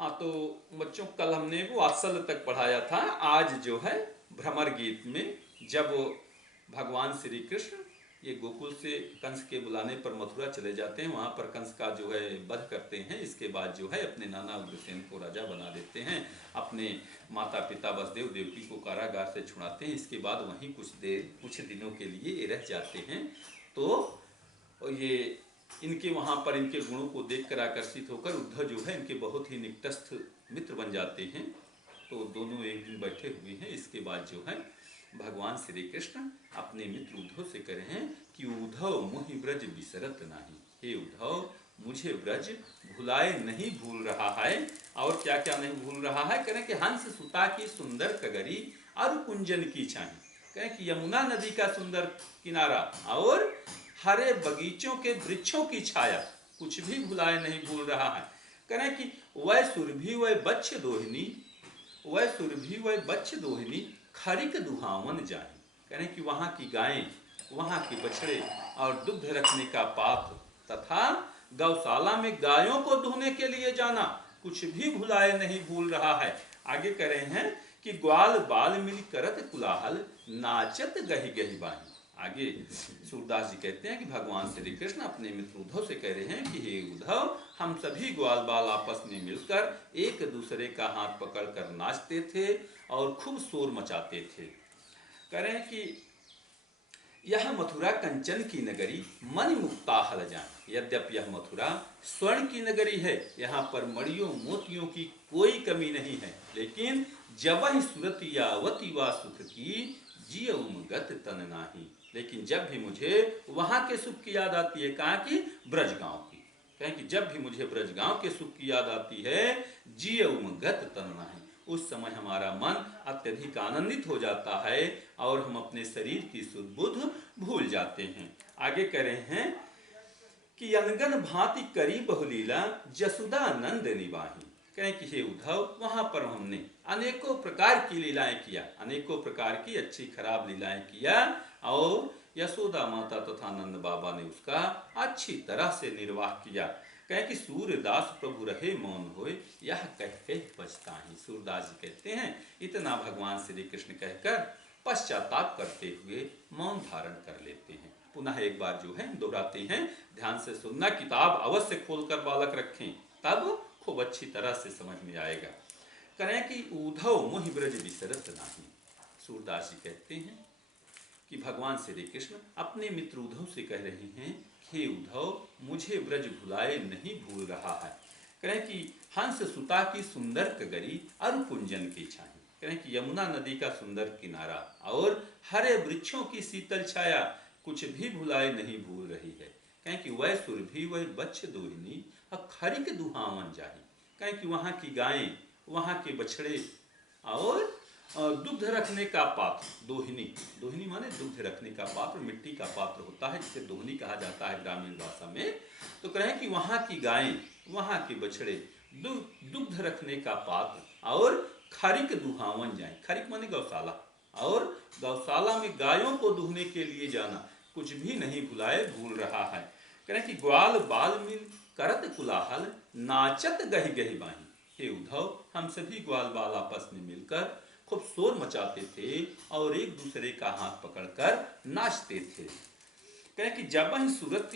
हाँ तो बच्चों, कल हमने वो वात्सल्य तक पढ़ाया था। आज जो है भ्रमर गीत में जब भगवान श्री कृष्ण ये गोकुल से कंस के बुलाने पर मथुरा चले जाते हैं, वहाँ पर कंस का जो है वध करते हैं। इसके बाद जो है अपने नाना उग्रसेन को राजा बना देते हैं, अपने माता पिता वसुदेव देवकी को कारागार से छुड़ाते हैं। इसके बाद वहीं कुछ दिनों के लिए ये रह जाते हैं। तो ये इनके वहाँ पर इनके गुणों को देखकर आकर्षित होकर उद्धव जो है इनके बहुत ही निकटस्थ मित्र बन जाते हैं। तो दोनों एक दिन बैठे हुए हैं। इसके बाद जो है भगवान श्री कृष्ण अपने मित्र उद्धव से कह रहे हैं कि उद्धव मोहि ब्रज बिसरत नाही। हे उद्धव, मुझे ब्रज भुलाए नहीं भूल रहा है। और क्या क्या नहीं भूल रहा है? कह रहे कि हंस सुता की सुंदर कगरी और कुंजन की छाई। कहें कि यमुना नदी का सुंदर किनारा और हरे बगीचों के वृक्षों की छाया कुछ भी भुलाए नहीं भूल रहा है। कहें कि वह सुरभि वह बच्छ दोहिनी, वह सुरभि वह बच्छ दोहिनी खरिक दुहावन जाए। कहें कि वहाँ की गायें, वहाँ के बछड़े और दुग्ध रखने का पात्र तथा गौशाला में गायों को दुहने के लिए जाना कुछ भी भुलाए नहीं भूल रहा है। आगे कह रहे हैं कि ग्वाल बाल मिल करत कुलाहल नाचत गही गही बाही। आगे सूरदास जी कहते हैं कि भगवान श्री कृष्ण अपने मित्र उद्धव से कह रहे हैं कि हे उद्धव, हम सभी ग्वाल बाल आपस में मिलकर एक दूसरे का हाथ पकड़कर नाचते थे और खूब शोर मचाते थे। कह रहे हैं कि यह मथुरा कंचन की नगरी मन मुक्ता हल जाए। यद्यपि यह मथुरा स्वर्ण की नगरी है, यहाँ पर मणियों मोतियों की कोई कमी नहीं है, लेकिन जब ही सुरत यावती वा सुख की जियउम गत तन नाही। लेकिन जब भी मुझे वहाँ के सुख की याद आती है, कहाँ की? ब्रज गांव की। कहें कि जब भी मुझे ब्रज गांव के सुख की याद आती है, जियउम गत तन नाही, उस समय हमारा मन अत्यधिक आनंदित हो जाता है और हम अपने शरीर की सुध बुध भूल जाते हैं। आगे कह रहे हैं कि अनगन भांति करी बहुलीला जसुदा नंद निवाही। कहें कि हे उद्धव, वहां पर हमने अनेकों प्रकार की लीलाएं किया, अनेकों प्रकार की अच्छी खराब लीलाएं किया और यशोदा माता तथा नंद बाबा ने उसका अच्छी तरह से निर्वाह किया। कहें कि सूरदास प्रभु रहे मौन होए, यह कह कह पछताहि। सूरदास जी कहते हैं इतना भगवान श्री कृष्ण कहकर पश्चाताप करते हुए मौन धारण कर लेते हैं। पुनः एक बार जो है दोहराते हैं, ध्यान से सुनना, किताब अवश्य खोलकर बालक रखें, तब खूब अच्छी तरह से समझ में आएगा। करें कि उद्धव मोहि ब्रज बिसरत नाही। सूरदास जी कहते हैं कि भगवान श्री कृष्ण अपने मित्र उद्धव से कह रहे हैं, हे उद्धव, मुझे ब्रज भुलाए नहीं भूल रहा है। कहें कि हंस सुता की सुंदर कगरी और कुंजन की छाई। कहें कि यमुना नदी का सुंदर किनारा और हरे वृक्षों की शीतल छाया कुछ भी भुलाए नहीं भूल रही है। कहें कि वह सुरभि वह बच्छ दोहिनी और खरिक दुहावन जाही। कहें कि वहाँ की गायें, वहाँ के बछड़े और दुग्ध रखने का पात्र, दोहिनी, दोहिनी माने दुग्ध रखने का पात्र, मिट्टी का पात्र होता है जिसे दोहनी कहा जाता है ग्रामीण भाषा में। तो कहें कि वहाँ की गायें, वहाँ के बछड़े, दुग्ध रखने का पात्र और खरिक दुहावन जाए। खरिक माने गौशाला, और गौशाला में गायों को दुहने के लिए जाना कुछ भी नहीं भुलाए भूल रहा है। कहें कि ग्वाल बाल मिल करत कुलाहल नाचत गही गही बाही। हे उद्धव, हम सभी ग्वाल बाल आपस में मिलकर खूब शोर मचाते थे और एक दूसरे का हाथ पकड़कर नाचते थे। कहें कि जब ही सूरत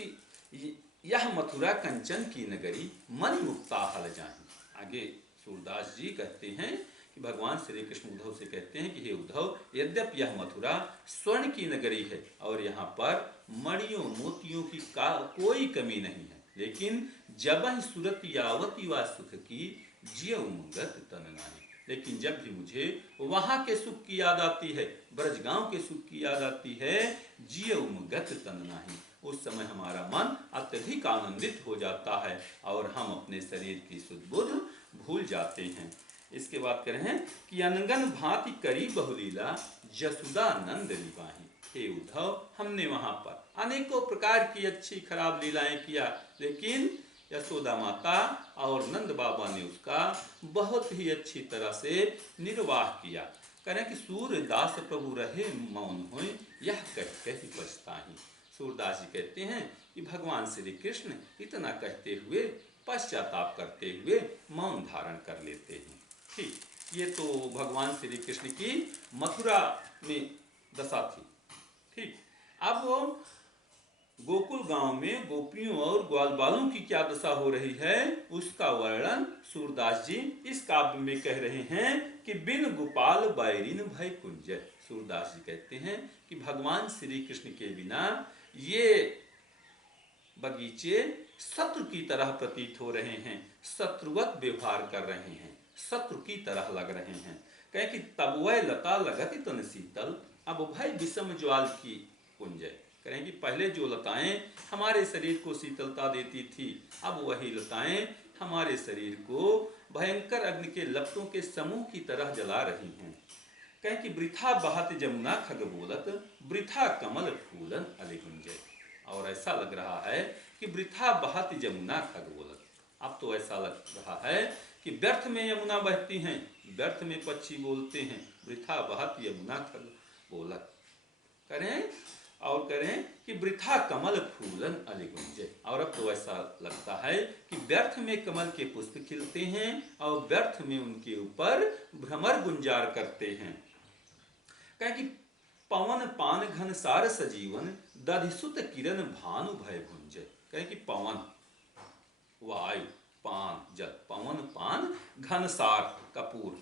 यह मथुरा कंचन की नगरी मन मुक्ता हल जाए। आगे सूरदास जी कहते हैं कि भगवान श्री कृष्ण उद्धव से कहते हैं कि हे उद्धव, यद्यपि यह मथुरा स्वर्ण की नगरी है और यहाँ पर मणियों मोतियों की कोई कमी नहीं है, लेकिन जब ही सूरत यावती वा सुख की जियउम गत तन नाही। लेकिन जब भी मुझे वहाँ के सुख की याद आती है, ब्रजगांव के सुख की याद आती है, जियउम गत तन नाही, उस समय हमारा मन अत्यधिक आनंदित हो जाता है और हम अपने शरीर की सुध बुध भूल जाते हैं। इसके बाद कह रहे हैं कि अनगन भांति करी बहुलीला जसुदा नंद निवाही। हे उद्धव, हमने वहां पर अनेकों प्रकार की अच्छी खराब लीलाएं किया, लेकिन यशोदा माता और नंद बाबा ने उसका बहुत ही अच्छी तरह से निर्वाह किया। करें कि सूरदास प्रभु रहे मौन होए, यह कह कह पछताहि। सूरदास जी कहते हैं कि भगवान श्री कृष्ण इतना कहते हुए पश्चाताप करते हुए मौन धारण कर लेते हैं। ठीक, ये तो भगवान श्री कृष्ण की मथुरा में दशा थी। ठीक, अब गोकुल गांव में गोपियों और ग्वाल बालों की क्या दशा हो रही है उसका वर्णन सूरदास जी इस काव्य में कह रहे हैं कि बिन गोपाल बैरिन भय कुंज। सूरदास जी कहते हैं कि भगवान श्री कृष्ण के बिना ये बगीचे शत्रु की तरह प्रतीत हो रहे हैं, शत्रुवत व्यवहार कर रहे हैं, शत्रु की तरह लग रहे हैं। कहे कि तब वह लता लगति तन शीतल, अब भय विषम ज्वाल की कुंज। कहें कि पहले जो लताएं हमारे शरीर को शीतलता देती थी, अब वही लताएं हमारे शरीर को भयंकर अग्नि के लपटों के समूह की तरह जला रही हैं। कहें कि वृथा बहत जमुना खग बोलत, वृथा कमल फूलन अलिकुंज। और ऐसा लग रहा है कि वृथा बहत जमुना खग बोलत, अब तो ऐसा लग रहा है कि व्यर्थ में यमुना बहती हैं, व्यर्थ में पक्षी बोलते हैं, वृथा बहत यमुना खग बोलत। करें और करें कि वृथा कमल फूलन अलिकुंज। और अब तो ऐसा लगता है कि व्यर्थ में कमल के पुष्प खिलते हैं और व्यर्थ में उनके ऊपर भ्रमर गुंजार करते हैं। कहें कि पवन पान घन सार सजीवन, दधिसुत किरण भानु भय भुंज। कहें कि पवन वायु पान जल, पवन पान घन सार कपूर,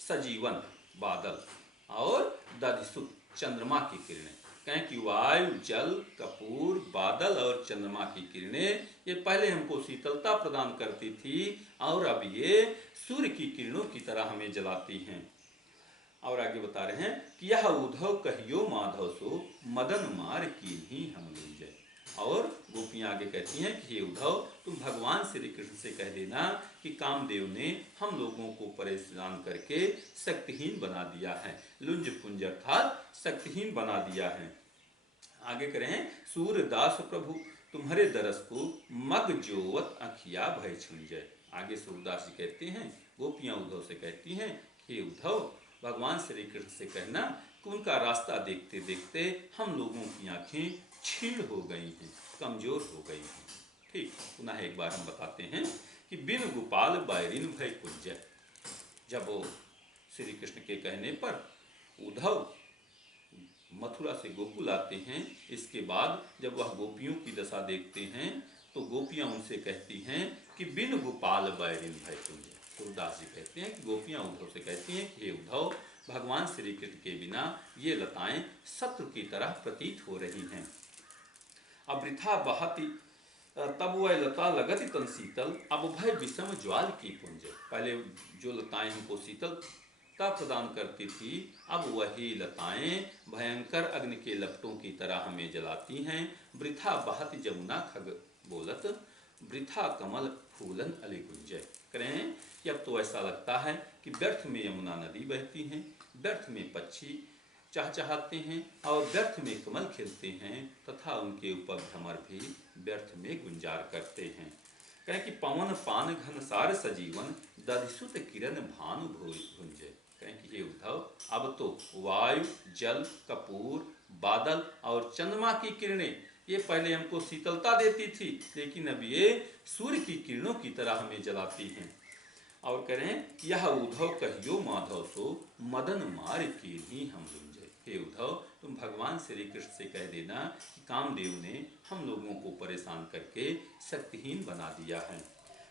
सजीवन बादल और दधिसुत चंद्रमा की किरणें। कहें कि वायु जल कपूर बादल और चंद्रमा की किरणें ये पहले हमको शीतलता प्रदान करती थी और अब ये सूर्य की किरणों की तरह हमें जलाती हैं। और आगे बता रहे हैं कि यह उद्धव कहियो माधव सो, मदन मार की ही हम लूंजे। और गोपियां आगे कहती हैं कि हे उद्धव तुम भगवान श्री कृष्ण से कह देना कि कामदेव ने हम लोगों को परेशान करके शक्तिहीन बना दिया है, लुंज पुंज अर्थात शक्तिहीन बना दिया है। आगे करें सूरदास प्रभु तुम्हारे दरस को, मग जोवत अखिया भय छुंजय। आगे सूरदास जी कहते हैं, गोपियां उद्धव से कहती हैं कि उद्धव भगवान श्री कृष्ण से कहना कि उनका रास्ता देखते देखते हम लोगों की आंखें क्षीण हो गई हैं, कमजोर हो गई हैं। ठीक, पुनः एक बार हम बताते हैं कि बिन गोपाल बैरिन भय कुंज। जब वो श्री कृष्ण के कहने पर उद्धव मथुरा से गोकुल आते हैं, इसके बाद जब वह गोपियों की दशा देखते हैं तो गोपियां उनसे कहती हैं कि बिन गोपाल बैरिन भय कुंज। सूरदास जी कहते हैं कि गोपियां उद्धव से कहती हैं कि हे उद्धव भगवान श्री कृष्ण के बिना ये लताएं शत्रु की तरह प्रतीत हो रही हैं। अब वृथा बहती तब वह लता लगति तन शीतल, अब भय विषम ज्वाल की पुंज। पहले जो लताएं हमको शीतलता प्रदान करती थी, अब वही लताएं भयंकर अग्नि के लपटों की तरह हमें जलाती हैं। वृथा बहत जमुना खग बोलत, वृथा कमल फूलन अलिकुंज। करें कि अब तो ऐसा लगता है कि व्यर्थ में यमुना नदी बहती हैं, व्यर्थ में पक्षी चहचहाते हैं और व्यर्थ में कमल खिलते हैं तथा उनके ऊपर भ्रमर भी व्यर्थ में गुंजार करते हैं। कहें कि पवन पान घन सार सजीवन, दधिसुत किरण भानु भुंज। कहें कि ये उद्धव अब तो वायु जल कपूर बादल और चंद्रमा की किरणें ये पहले हमको शीतलता देती थी, लेकिन अब ये सूर्य की किरणों की तरह हमें जलाती हैं। और करें यह उद्धव कहियो माधव सो, मदन मार की ही हम लुंजे। हे उद्धव तुम भगवान श्री कृष्ण से कह देना कि कामदेव ने हम लोगों को परेशान करके शक्तिहीन बना दिया है।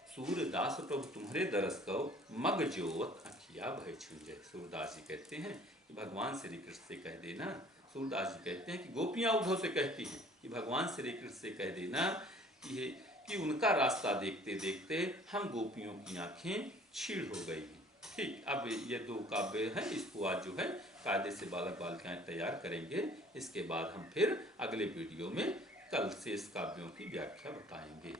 सूरदास प्रभु तुम्हारे दरस को, मग जोवत अखिया भय छुंजे। सूरदास जी कहते हैं कि भगवान श्री कृष्ण से कह देना, सूरदास जी कहते हैं कि गोपियां उद्धव से कहती हैं कि भगवान श्री कृष्ण से कह देना कि उनका रास्ता देखते देखते हम गोपियों की आंखें क्षीण हो गई हैं। ठीक, अब ये दो काव्य हैं, इसको आज जो है कायदे से बालक बालिकाएं तैयार करेंगे। इसके बाद हम फिर अगले वीडियो में कल शेष काव्यों की व्याख्या बताएंगे।